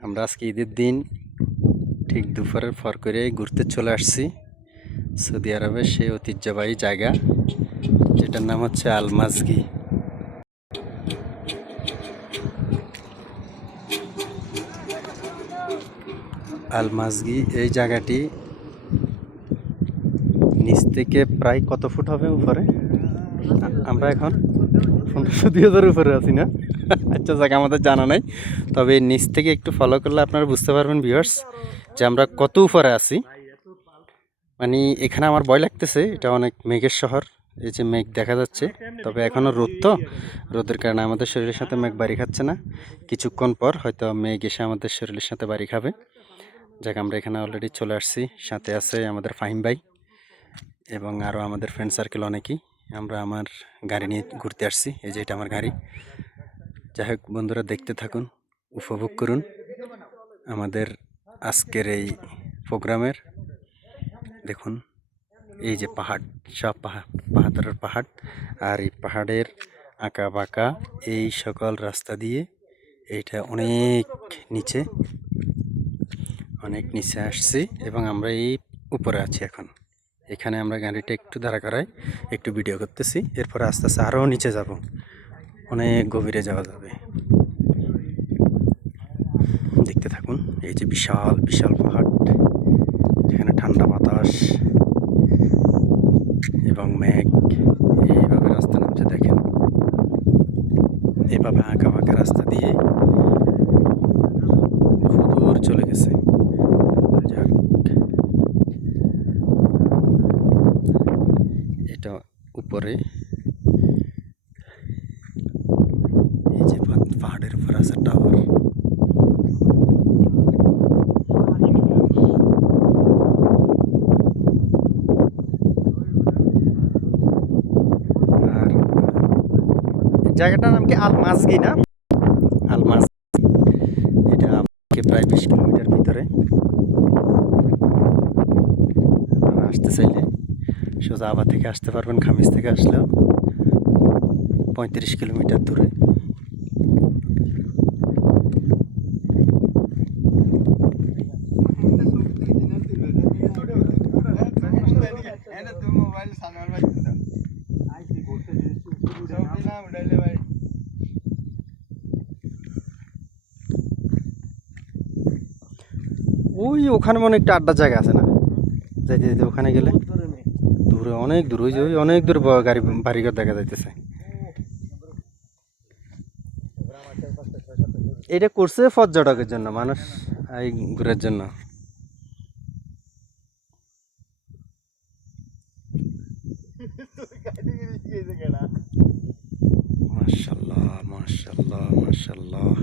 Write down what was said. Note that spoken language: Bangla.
আমরা আজকে ঈদের দিন ঠিক দুপুরের পর করে ঘুরতে চলে আসছি সৌদি আরবের সেই ঐতিহ্যবাহী জায়গা যেটার নাম হচ্ছে আলমাজগি। আলমাজগি এই জায়গাটি নিচ থেকে প্রায় কত ফুট হবে উপরে? আমরা এখন 1500-2000 উপরে আছি না? আচ্ছা যাক, আমাদের জানা নাই, তবে নিচ থেকে একটু ফলো করলে আপনারা বুঝতে পারবেন ভিউয়ার্স যে আমরা কত উপরে আছি। মানে এখানে আমার ভয় লাগতেছে, এটা অনেক মেঘের শহর, এই যে মেঘ দেখা যাচ্ছে, তবে এখনও রোদ, তো রোদের কারণে আমাদের শরীরের সাথে মেঘ বাড়ি খাচ্ছে না। কিছুক্ষণ পর হয়তো মেঘ এসে আমাদের শরীরের সাথে বাড়ি খাবে। যাক, আমরা এখানে অলরেডি চলে আসছি, সাথে আছে আমাদের ফাহিম ভাই এবং আরও আমাদের ফ্রেন্ড সার্কেল অনেকেই। আমরা আমার গাড়ি নিয়ে ঘুরতে আসছি, এই যে এটা আমার গাড়ি। যাই হোক বন্ধুরা, দেখতে থাকুন, উপভোগ করুন আমাদের আজকের এই প্রোগ্রামের। দেখুন এই যে পাহাড়, সব পাহাড়ের পাহাড়, আর এই পাহাড়ের আঁকা বাঁকা এই সকল রাস্তা দিয়ে এইটা অনেক নিচে আসছি এবং আমরা এই উপরে আছি এখন। এখানে আমরা গাড়িটা একটু দাঁড়া করাই একটু ভিডিও করতেছি, এরপরে আস্তে আস্তে আরও নিচে যাব, অনেক গভীরে যাওয়া যাবে। দেখতে থাকুন, এই যে বিশাল বিশাল পাহাড়, এখানে ঠান্ডা বাতাস এবং মেঘ, এইভাবে রাস্তা নামছে দেখেন, এইভাবে আঁকা বাঁকা রাস্তা দিয়ে দূর চলে গেছে। যাক, এটা উপরে, এই যে পাহাড়ের উপর আছে টাওয়ার। আর জায়গাটার নাম কি আলমাজগি না? আলমাজ, এটা প্রায় 20 কিলোমিটার ভিতরে। আপনারা আসতে চাইলে সোজা আবা থেকে আসতে পারবেন, খামিজ থেকে আসলেও 35 কিলোমিটার দূরে। ওই ওখানে মনে একটা আড্ডার জায়গা আছে না, যাইতে যেতে ওখানে গেলে দূরে, অনেক দূর, ওই যে ওই অনেক দূর গাড়ি বাড়িঘর দেখা যাইতেছে। এটা করছে পর্যটকের জন্য, মানুষ এই ঘুরার জন্য। মাশাআল্লাহ মাশাআল্লাহ মাশাআল্লাহ।